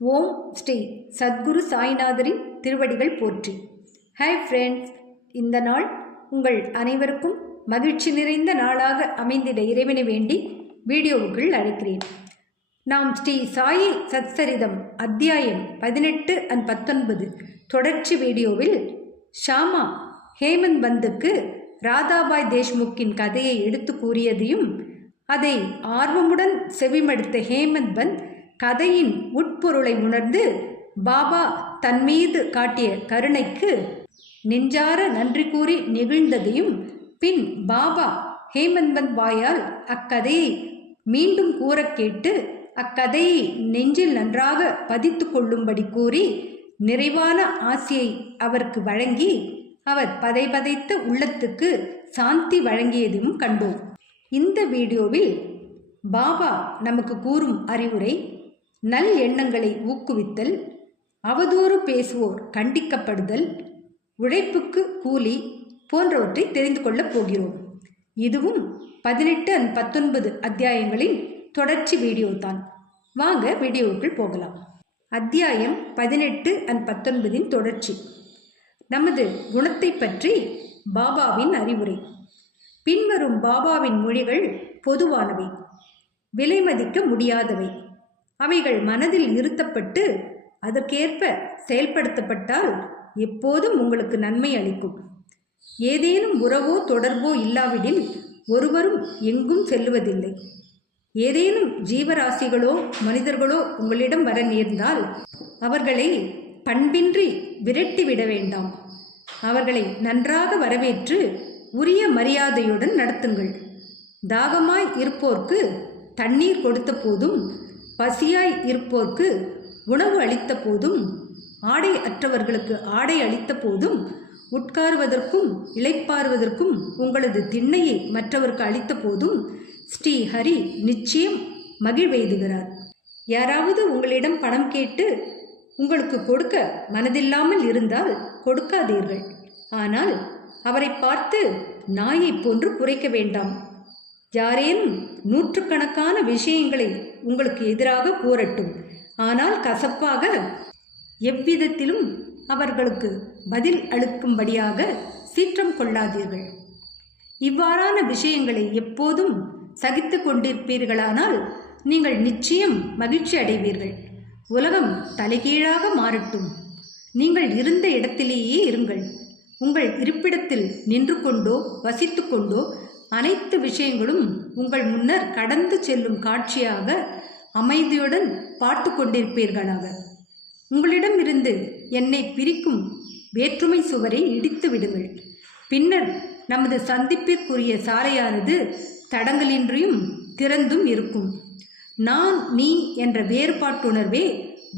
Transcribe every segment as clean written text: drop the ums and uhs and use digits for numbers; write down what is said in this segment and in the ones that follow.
ஓம் ஸ்ரீ சத்குரு சாய்நாதரின் திருவடிகள் போற்றி. Hi friends, இந்த நாள் உங்கள் அனைவருக்கும் மகிழ்ச்சி நிறைந்த நாளாக அமைந்திட இறைவனை வேண்டி வீடியோவுக்குள் அழைக்கிறேன். நாம் ஸ்ரீ சாயி சத்சரிதம் அத்தியாயம் 18 and 19 தொடர்ச்சி வீடியோவில் ஷாமா ஹேமந்த் பந்துக்கு ராதாபாய் தேஷ்முக்கின் கதையை எடுத்து கூறியதையும் அதை ஆர்வமுடன் செவிமடுத்த ஹேமந்த் பந்த் கதையின் உட்பொருளை உணர்ந்து பாபா தன் மீது காட்டிய கருணைக்கு நெஞ்சார நன்றி கூறி நெகிழ்ந்ததையும், பின் பாபா ஹேமந்த் பந்த் வாயால் அக்கதையை மீண்டும் கூற கேட்டு அக்கதையை நெஞ்சில் நன்றாக பதித்து கொள்ளும்படி கூறி நிறைவான ஆசையை அவருக்கு வழங்கி அவர் பதைபதைத்த உள்ளத்துக்கு சாந்தி வழங்கியதையும் கண்டோம். இந்த வீடியோவில் பாபா நமக்கு கூறும் அறிவுரை நல் எண்ணங்களை ஊக்குவித்தல், அவதூறு பேசுவோர் கண்டிக்கப்படுதல், உழைப்புக்கு கூலி போன்றவற்றை தெரிந்து கொள்ளப் போகிறோம். இதுவும் 18 and 19 அத்தியாயங்களின் தொடர்ச்சி வீடியோ தான். வாங்க வீடியோவுக்குள் போகலாம். அத்தியாயம் 18 and 19 தொடர்ச்சி. நமது குணத்தை பற்றி பாபாவின் அறிவுரை. பின்வரும் பாபாவின் மொழிகள் பொதுவானவை, விலை மதிக்க முடியாதவை. அவைகள் மனதில் இருத்தப்பட்டு அதற்கேற்ப செயல்படுத்தப்பட்டால் எப்போதும் உங்களுக்கு நன்மை அளிக்கும். ஏதேனும் உறவோ தொடர்போ இல்லாவிடில் ஒருவரும் எங்கும் செல்லுவதில்லை. ஏதேனும் ஜீவராசிகளோ மனிதர்களோ உங்களிடம் வர நேர்ந்தால் அவர்களை பண்பின்றி விரட்டிவிட வேண்டாம். அவர்களை நன்றாக வரவேற்று உரிய மரியாதையுடன் நடத்துங்கள். தாகமாய் இருப்போர்க்கு தண்ணீர் கொடுத்த போதும், பசியாய் இருப்போர்க்கு உணவு அளித்த போதும், ஆடை அற்றவர்களுக்கு ஆடை அளித்த போதும், உட்காருவதற்கும் இளைப்பாறுவதற்கும் உங்களது திண்ணையை மற்றவருக்கு அளித்த போதும் ஸ்ரீ ஹரி நிச்சயம் மகிழ்வெய்துகிறார். யாராவது உங்களிடம் பணம் கேட்டு உங்களுக்கு கொடுக்க மனதில்லாமல் இருந்தால் கொடுக்காதீர்கள். ஆனால் அவரை பார்த்து நாயை போன்று குறைக்க வேண்டாம். யாரேனும் நூற்றுக்கணக்கான விஷயங்களை உங்களுக்கு எதிராக கூறட்டும், ஆனால் கசப்பாக எவ்விதத்திலும் அவர்களுக்கு பதில் அளிக்கும்படியாக சீற்றம் கொள்ளாதீர்கள். இவ்வாறான விஷயங்களை எப்போதும் சகித்து கொண்டிருப்பீர்களானால் நீங்கள் நிச்சயம் மகிழ்ச்சி அடைவீர்கள். உலகம் தலைகீழாக மாறட்டும், நீங்கள் இருந்த இடத்திலேயே இருங்கள். உங்கள் இருப்பிடத்தில் நின்று கொண்டோ வசித்து கொண்டோ அனைத்து விஷயங்களும் உங்கள் முன்னர் கடந்து செல்லும் காட்சியாக அமைதியுடன் பார்த்து கொண்டிருப்பீர்களாக. உங்களிடமிருந்து என்னை பிரிக்கும் வேற்றுமை சுவரை இடித்து விடுங்கள். பின்னர் நமது சந்திப்பிற்குரிய சாலையானது தடங்கலின்றியும் திறந்தும் இருக்கும். நான் நீ என்ற வேறுபாட்டுணர்வே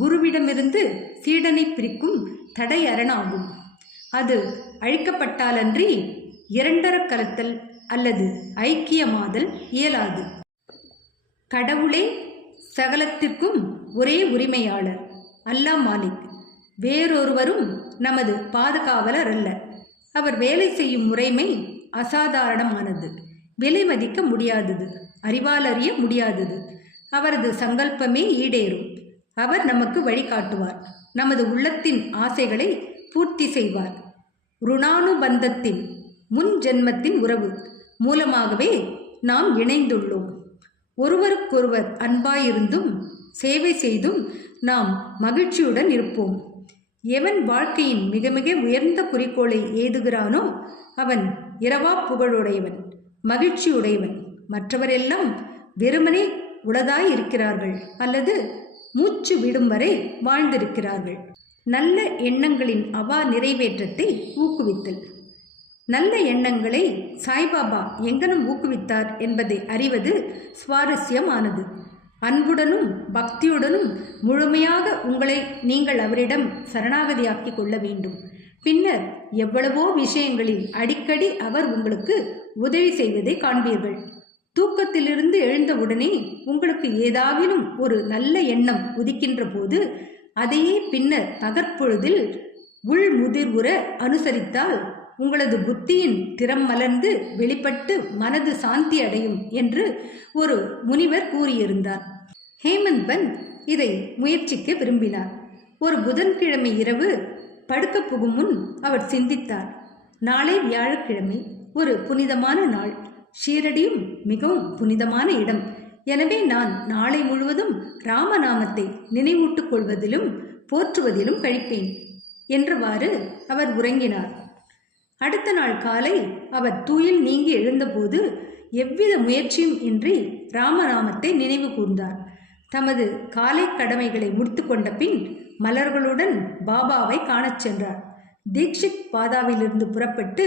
குருவிடமிருந்து சீடனை பிரிக்கும் தடையரணாகும். அது அழிக்கப்பட்டாலன்றி இரண்டர கலத்தல் அல்லது ஐக்கியமாதல் இயலாது. கடவுளே சகலத்திற்கும் ஒரே உரிமையாளர், அல்லாஹ் மாலிக். வேறொருவரும் நமது பாதுகாவலர் அல்ல. அவர் வேலை செய்யும் முறைமை அசாதாரணமானது, விலை மதிக்க முடியாதது, அறிவாலறிய முடியாதது. அவரது சங்கல்பமே ஈடேறும். அவர் நமக்கு வழிகாட்டுவார், நமது உள்ளத்தின் ஆசைகளை பூர்த்தி செய்வார். ருணானுபந்தத்தின் முன் ஜென்மத்தின் உறவு மூலமாகவே நாம் இணைந்துள்ளோம். ஒருவருக்கொருவர் அன்பாயிருந்தும் சேவை செய்தும் நாம் மகிழ்ச்சியுடன் இருப்போம். எவன் வாழ்க்கையின் மிக மிக உயர்ந்த குறிக்கோளை ஏதுகிறானோ அவன் இரவா புகழுடையவன், மகிழ்ச்சியுடையவன். மற்றவரெல்லாம் வெறுமனே உளதாயிருக்கிறார்கள் அல்லது மூச்சு விடும் வரை வாழ்ந்திருக்கிறார்கள். நல்ல எண்ணங்களின் அவா நிறைவேற்றத்தை ஊக்குவித்தல். நல்ல எண்ணங்களை சாய்பாபா எங்கனம் ஊக்குவித்தார் என்பதை அறிவது சுவாரஸ்யமானது. அன்புடனும் பக்தியுடனும் முழுமையாக உங்களை நீங்கள் அவரிடம் சரணாகதியாக்கி கொள்ள வேண்டும். பின்னர் எவ்வளவோ விஷயங்களில் அடிக்கடி அவர் உங்களுக்கு உதவி செய்வதை காண்பீர்கள். தூக்கத்திலிருந்து எழுந்தவுடனே உங்களுக்கு ஏதாவிலும் ஒரு நல்ல எண்ணம் உதிக்கின்ற போது அதையே பின்னர் பகற்பொழுதில் உள்முதிர்வுற அனுசரித்தால் உங்களது புத்தியின் திறம் மலர்ந்து வெளிப்பட்டு மனது சாந்தி அடையும் என்று ஒரு முனிவர் கூறியிருந்தார். ஹேமந்த் பந்த் இதை முயற்சிக்க விரும்பினார். ஒரு புதன்கிழமை இரவு படுக்க புகும் முன் அவர் சிந்தித்தார். நாளை வியாழக்கிழமை, ஒரு புனிதமான நாள். ஷீரடியும் மிகவும் புனிதமான இடம். எனவே நான் நாளை முழுவதும் ராமநாமத்தை நினைவூட்டுக் கொள்வதிலும் போற்றுவதிலும் கழிப்பேன் என்றவாறு அவர் உறங்கினார். அடுத்த நாள் காலை அவர் தூயில் நீங்கி எழுந்தபோது எவ்வித முயற்சியும் இன்றி ராமநாமத்தை நினைவு கூர்ந்தார். தமது காலை கடமைகளை முடித்து கொண்ட பின் மலர்களுடன் பாபாவை காணச் சென்றார். தீக்ஷித் வாதாவிலிருந்து புறப்பட்டு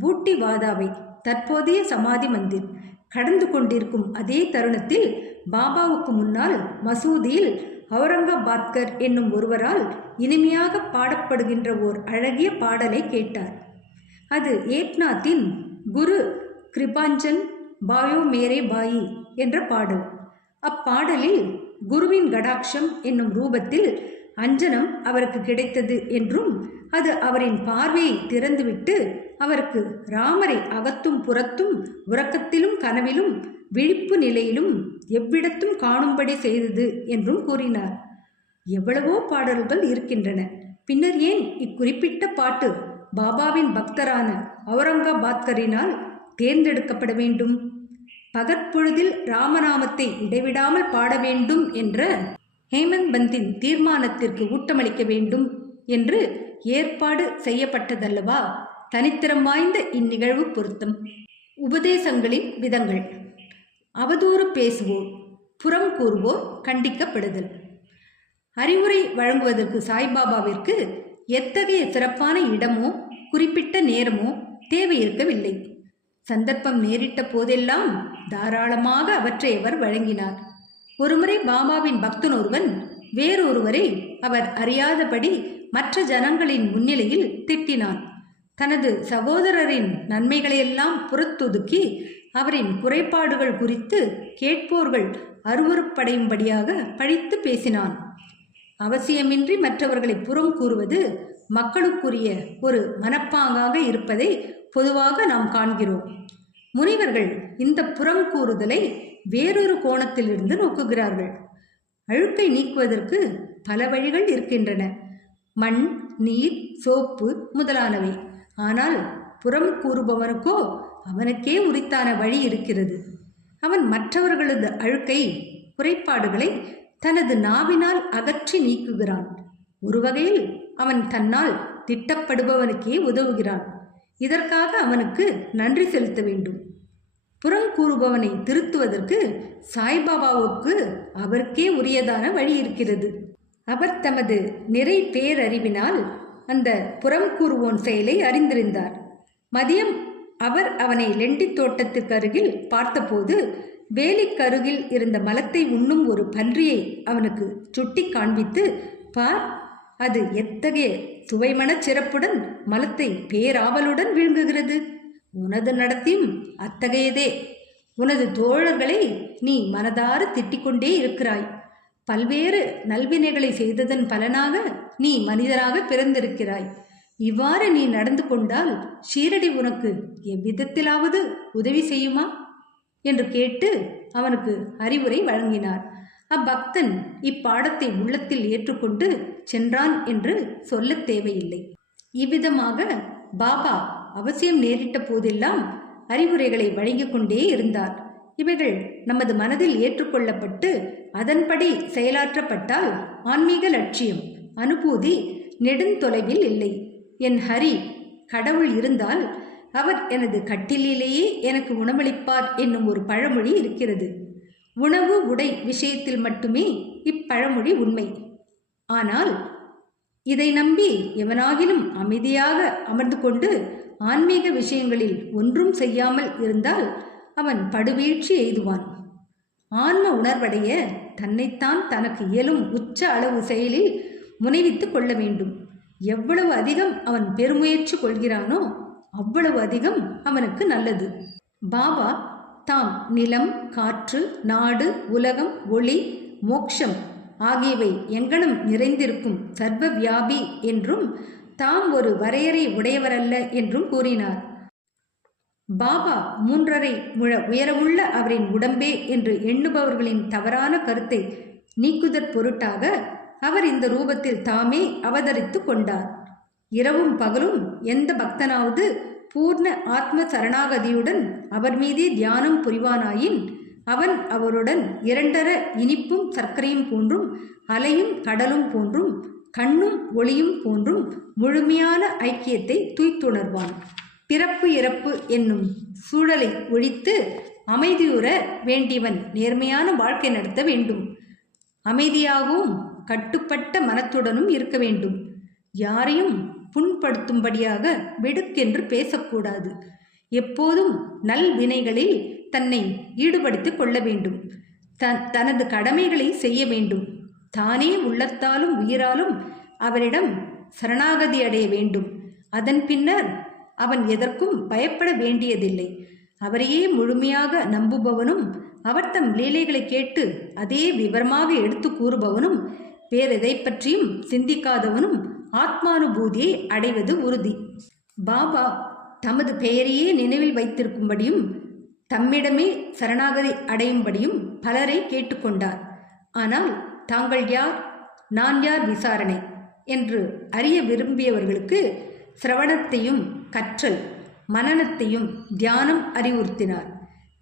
பூட்டி வாதாவை, தற்போதைய சமாதி மந்திர் கடந்து கொண்டிருக்கும் அதே தருணத்தில் பாபாவுக்கு முன்னால் மசூதியில் அவுரங்காபாத்கர் என்னும் ஒருவரால் இனிமையாக பாடப்படுகின்ற ஓர் அழகிய பாடலை கேட்டார். அது ஏக்நாத்தின் குரு கிருபாஞ்சன் பாயோ மேரே பாயி என்ற பாடல். அப்பாடலில் குருவின் கடாட்சம் என்னும் ரூபத்தில் அஞ்சனம் அவருக்கு கிடைத்தது என்றும் அது அவரின் பார்வையை திறந்துவிட்டு அவருக்கு ராமரை அகத்தும் புறத்தும் உறக்கத்திலும் கனவிலும் விழிப்பு நிலையிலும் எவ்விடத்தும் காணும்படி செய்தது என்றும் கூறினார். எவ்வளவோ பாடல்கள் இருக்கின்றன. பின்னர் ஏன் இக்குறிப்பிட்ட பாட்டு பாபாவின் பக்தரான அவுரங்காபாத்கரினால் தேர்ந்தெடுக்கப்பட வேண்டும்? பகற்பொழுதில் ராமநாமத்தை இடைவிடாமல் பாட வேண்டும் என்ற ஹேமந்த் பந்தின் தீர்மானத்திற்கு ஊட்டமளிக்க வேண்டும் என்று ஏற்பாடு செய்யப்பட்டதல்லவா? தனித்திறம் வாய்ந்த இந்நிகழ்வு பொருத்தம். உபதேசங்களின் விதங்கள். அவதூறு பேசுவோர், புறம் கூறுவோர் கண்டிக்கப்படுதல். அறிவுரை வழங்குவதற்கு சாய்பாபாவிற்கு எத்தகைய சிறப்பான இடமோ குறிப்பிட்ட நேரமோ தேவையிருக்கவில்லை. சந்தர்ப்பம் நேரிட்ட போதெல்லாம் தாராளமாக அவற்றை அவர் வழங்கினார். ஒருமுறை பாபாவின் பக்தன் ஒருவன் வேறொருவரை அவர் அறியாதபடி மற்ற ஜனங்களின் முன்னிலையில் திட்டினான். தனது சகோதரரின் நன்மைகளையெல்லாம் புறத்தொதுக்கி அவரின் குறைபாடுகள் குறித்து கேட்போர்கள் அருவருப்படையும்படியாக பழித்து பேசினான். அவசியமின்றி மற்றவர்களை புறம் கூறுவது மக்களுக்குரிய ஒரு மனப்பாங்காக இருப்பதை பொதுவாக நாம் காண்கிறோம். முனிவர்கள் இந்த புறம் கூறுதலை வேறொரு கோணத்திலிருந்து நோக்குகிறார்கள். அழுக்கை நீக்குவதற்கு பல வழிகள் இருக்கின்றன, மண், நீர், சோப்பு முதலானவை. ஆனால் புறம் கூறுபவனுக்கோ அவனுக்கே உரித்தான வழி இருக்கிறது. அவன் மற்றவர்களது அழுக்கை, குறைபாடுகளை தனது நாவினால் அகற்றி நீக்குகிறான். ஒரு வகையில் அவன் தன்னால் திட்டப்படுபவனுக்கே உதவுகிறான். இதற்காக அவனுக்கு நன்றி செலுத்த வேண்டும். புறம் கூறுபவனை திருத்துவதற்கு சாய்பாபாவுக்கு அவருக்கே உரியதான வழி இருக்கிறது. அவர் தமது நிறை பேரறிவினால் அந்த புறம் கூறுவோன் செயலை அறிந்திருந்தார். மதியம் அவர் அவனை லெண்டி தோட்டத்திற்கு அருகில் பார்த்தபோது வேலிக்கருகில் இருந்த மலத்தை உண்ணும் ஒரு பன்றியை அவனுக்கு சுட்டி காண்பித்து, பார், அது எத்தகைய சுவைமணச் சிறப்புடன் மலத்தை பேராவலுடன் விழுங்குகிறது. உனது நடத்தியும் அத்தகையதே. உனது தோழர்களை நீ மனதார திட்டிக்கொண்டே இருக்கிறாய். பல்வேறு நல்வினைகளை செய்ததன் பலனாக நீ மனிதராக பிறந்திருக்கிறாய். இவ்வாறு நீ நடந்து கொண்டால் ஷீரடி உனக்கு எவ்விதத்திலாவது உதவி செய்யுமா என்று கேட்டு அவனுக்கு அறிவுரை வழங்கினார். அப்பக்தன் இப்பாடத்தை உள்ளத்தில் ஏற்றுக்கொண்டு சென்றான் என்று சொல்ல தேவையில்லை. இவ்விதமாக பாபா அவசியம் நேரிட்ட போதெல்லாம் அறிவுரைகளை வழங்கிக் கொண்டே இருந்தார். இவைகள் நமது மனதில் ஏற்றுக்கொள்ளப்பட்டு அதன்படி செயலாற்றப்பட்டால் ஆன்மீக லட்சியம், அனுபூதி நெடுந்தொலைவில் இல்லை. என் ஹரி, கடவுள் இருந்தால் அவர் எனது கட்டிலேயே எனக்கு உணவளிப்பார் என்னும் ஒரு பழமொழி இருக்கிறது. உணவு உடை விஷயத்தில் மட்டுமே இப்பழமொழி உண்மை. ஆனால் இதை நம்பி எவனாகிலும் அமைதியாக அமர்ந்து கொண்டு ஆன்மீக விஷயங்களில் ஒன்றும் செய்யாமல் இருந்தால் அவன் படுவீழ்ச்சி எய்துவான். ஆன்ம உணர்வடைய தன்னைத்தான் தனக்கு இயலும் உச்ச அளவு செயலில் முனைவித்து கொள்ள வேண்டும். எவ்வளவு அதிகம் அவன் பெருமுயற்சி கொள்கிறானோ அவ்வளவு அதிகம் அவனுக்கு நல்லது. பாபா தாம் நிலம், காற்று, நாடு, உலகம், ஒளி, மோக்ஷம் ஆகியவை எங்கனம் நிறைந்திருக்கும் சர்வ வியாபி என்றும் தாம் ஒரு வரையறை உடையவரல்ல என்றும் கூறினார். பாபா 3.5 முழ உயரமுள்ள அவரின் உடம்பே என்று எண்ணுபவர்களின் தவறான கருத்தை நீக்குதற் பொருட்டாக அவர் இந்த ரூபத்தில் தாமே அவதரித்து கொண்டார். இரவும் பகலும் எந்த பக்தனாவது பூர்ண ஆத்ம சரணாகதியுடன் அவர் மீதே தியானம் புரிவானாயின் அவன் அவருடன் இரண்டர இனிப்பும் சர்க்கரையும் போன்றும் அலையும் கடலும் போன்றும் கண்ணும் ஒளியும் போன்றும் முழுமையான ஐக்கியத்தை துய்த்துணர்வான். பிறப்பு இறப்பு என்னும் சூழலை ஒழித்து அமைதியுற வேண்டியவன் நேர்மையான வாழ்க்கை நடத்த வேண்டும். அமைதியாகவும் கட்டுப்பட்ட மனத்துடனும் இருக்க வேண்டும். யாரையும் புண்படுத்தும்படியாக வெடுக்கென்று பேசக்கூடாது. எப்போதும் நல் வினைகளில் தன்னை ஈடுபடுத்திக் கொள்ள வேண்டும். தனது கடமைகளை செய்ய வேண்டும். தானே உள்ளத்தாலும் உயிராலும் அவரிடம் சரணாகதி அடைய வேண்டும். அதன் பின்னர் அவன் எதற்கும் பயப்பட வேண்டியதில்லை. அவரையே முழுமையாக நம்புபவனும் அவர் தம் லீலைகளை கேட்டு அதே விவரமாக எடுத்து கூறுபவனும் வேறெதை பற்றியும் சிந்திக்காதவனும் ஆத்மானுபூதியை அடைவது உறுதி. பாபா தமது பெயரையே நினைவில் வைத்திருக்கும்படியும் தம்மிடமே சரணாகதி அடையும்படியும் பலரை கேட்டுக்கொண்டார். ஆனால் தாங்கள் யார், நான் யார் விசாரணை என்று அறிய விரும்பியவர்களுக்கு சிரவணத்தையும் கற்றல் மனனத்தையும் தியானம் அறிவுறுத்தினார்.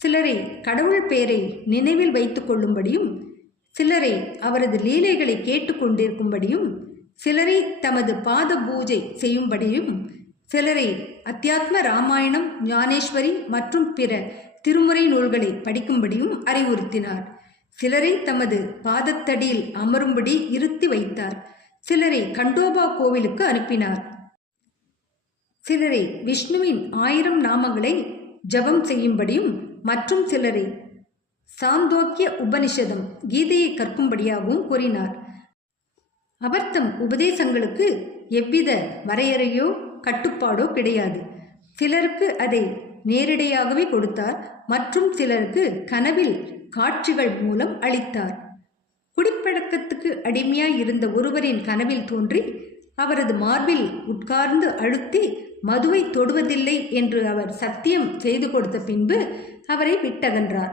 சிலரை கடவுள் பெயரை நினைவில் வைத்துக் கொள்ளும்படியும், சிலரை அவரது லீலைகளை கேட்டுக்கொண்டிருக்கும்படியும், சிலரை தமது பாத பூஜை செய்யும்படியும், சிலரை அத்தியாத்ம ராமாயணம், ஞானேஸ்வரி மற்றும் பிற திருமுறை நூல்களை படிக்கும்படியும் அறிவுறுத்தினார். சிலரை தமது பாதத்தடியில் அமரும்படி இருத்தி வைத்தார். சிலரை கண்டோபா கோவிலுக்கு அனுப்பினார். சிலரை விஷ்ணுவின் 1000 நாமங்களை ஜபம் செய்யும்படியும் மற்றும் சிலரை சாந்தோக்கிய உபனிஷதம் கீதையை கற்கும்படியாகவும் கூறினார். அவர் தம் உபதேசங்களுக்கு எவ்வித வரையறையோ கட்டுப்பாடோ கிடையாது. சிலருக்கு அதை நேரடியாகவே கொடுத்தார் மற்றும் சிலருக்கு கனவில் காட்சிகள் மூலம் அளித்தார். குடிப்பழக்கத்துக்கு அடிமையாய் இருந்த ஒருவரின் கனவில் தோன்றி அவரது மார்பில் உட்கார்ந்து அழுத்தி மதுவை தொடுவதில்லை என்று அவர் சத்தியம் செய்து கொடுத்த பின்பு அவரை விட்டகன்றார்.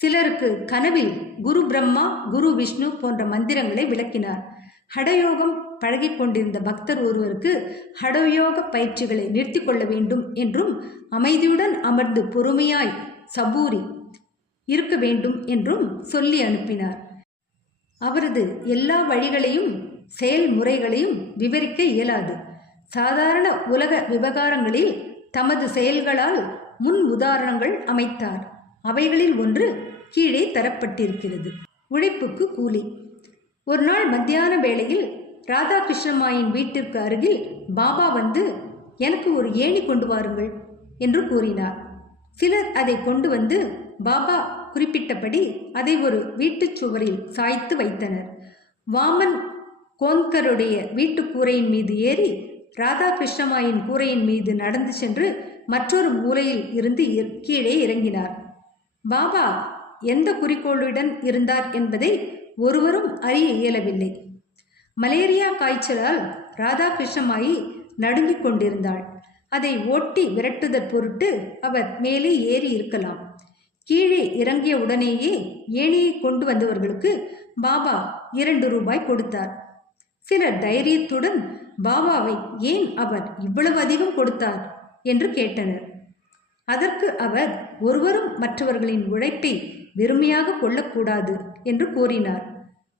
சிலருக்கு கனவில் குரு பிரம்மா, குரு விஷ்ணு போன்ற மந்திரங்களை விளக்கினார். ஹடயோகம் பழகி கொண்டிருந்த பக்தர் ஒருவருக்கு ஹடயோக பயிற்சிகளை நிறுத்தி கொள்ள வேண்டும் என்றும் அமைதியுடன் அமர்ந்து பொறுமையாய் சபூரி இருக்க வேண்டும் என்றும் சொல்லி அனுப்பினார். அவரது எல்லா வழிகளையும் செயல்முறைகளையும் விவரிக்க இயலாது. சாதாரண உலக விவகாரங்களில் தமது செயல்களால் முன் உதாரணங்கள் அமைத்தார். அவைகளில் ஒன்று கீழே தரப்பட்டிருக்கிறது. உழைப்புக்கு கூலி. ஒரு நாள் மத்தியான வேளையில் ராதாகிருஷ்ணம்மாயின் வீட்டிற்கு அருகில் பாபா வந்து, எனக்கு ஒரு ஏணி கொண்டு வாருங்கள் என்று கூறினார். சிலர் அதை கொண்டு வந்து பாபா குறிப்பிட்டபடி அதை ஒரு வீட்டுச் சுவரில் சாய்த்து வைத்தனர். வாமன் கோன்கருடைய வீட்டு கூரையின் மீது ஏறி ராதாகிருஷ்ணம்மாயின் கூரையின் மீது நடந்து சென்று மற்றொரு மூலையில் இருந்து கீழே இறங்கினார். பாபா எந்த குறிக்கோளுடன் இருந்தார் என்பதை ஒருவரும் அறிய இயலவில்லை. மலேரியா காய்ச்சலால் ராதாகிருஷ்ணம்மாயி நடுங்கிக் கொண்டிருந்தாள். அதை ஓட்டி விரட்டுதற் பொருட்டு அவர் மேலே ஏறி இருக்கலாம். கீழே இறங்கிய உடனேயே ஏணியை கொண்டு வந்தவர்களுக்கு பாபா 2 ரூபாய் கொடுத்தார். சிலர் தைரியத்துடன் பாபாவை ஏன் அவர் இவ்வளவு அதிகம் கொடுத்தார் என்று கேட்டனர். அதற்கு அவர் ஒருவரும் மற்றவர்களின் உழைப்பை வெறுமையாக கொள்ளக்கூடாது என்று கூறினார்.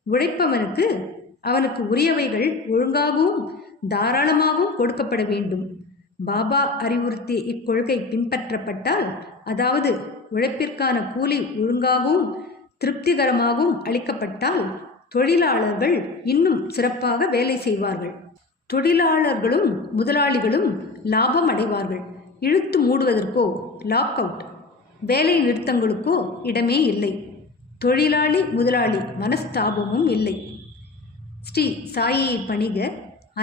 உழைப்பவனுக்கு அவனுக்கு உரியவைகள் ஒழுங்காகவும் தாராளமாகவும் கொடுக்கப்பட வேண்டும். பாபா அறிவுறுத்திய இக்கொள்கை பின்பற்றப்பட்டால், அதாவது உழைப்பிற்கான கூலி ஒழுங்காகவும் திருப்திகரமாகவும் அளிக்கப்பட்டால், தொழிலாளர்கள் இன்னும் சிறப்பாக வேலை செய்வார்கள். தொழிலாளர்களும் முதலாளிகளும் லாபம் அடைவார்கள். இழுத்து மூடுவதற்கோ லாக் அவுட் வேலை நிறுத்தங்களுக்கோ இடமே இல்லை. தொழிலாளி முதலாளி மனஸ்தாபமும் இல்லை. ஸ்ரீ சாயியை பணிக.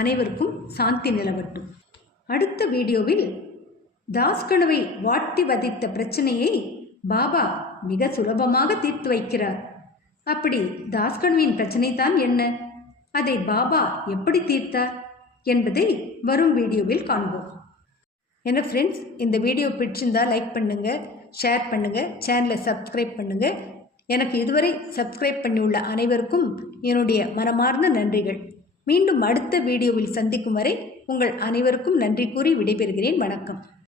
அனைவருக்கும் சாந்தி நிலவட்டும். அடுத்த வீடியோவில் தாஸ்கனுவை வாட்டி வதைத்த பிரச்சனையை பாபா மிக சுலபமாக தீர்த்து வைக்கிறார். அப்படி தாஸ்கனுவின் பிரச்சனை தான் என்ன, அதை பாபா எப்படி தீர்த்தார் என்பதை வரும் வீடியோவில் காண்போம். என்ன ஃப்ரெண்ட்ஸ், இந்த வீடியோ பிடிச்சிருந்தா லைக் பண்ணுங்கள், ஷேர் பண்ணுங்கள், சேனலை சப்ஸ்கிரைப் பண்ணுங்கள். எனக்கு இதுவரை சப்ஸ்கிரைப் பண்ணியுள்ள அனைவருக்கும் என்னுடைய மனமார்ந்த நன்றிகள். மீண்டும் அடுத்த வீடியோவில் சந்திக்கும் வரை உங்கள் அனைவருக்கும் நன்றி கூறி விடைபெறுகிறேன். வணக்கம்.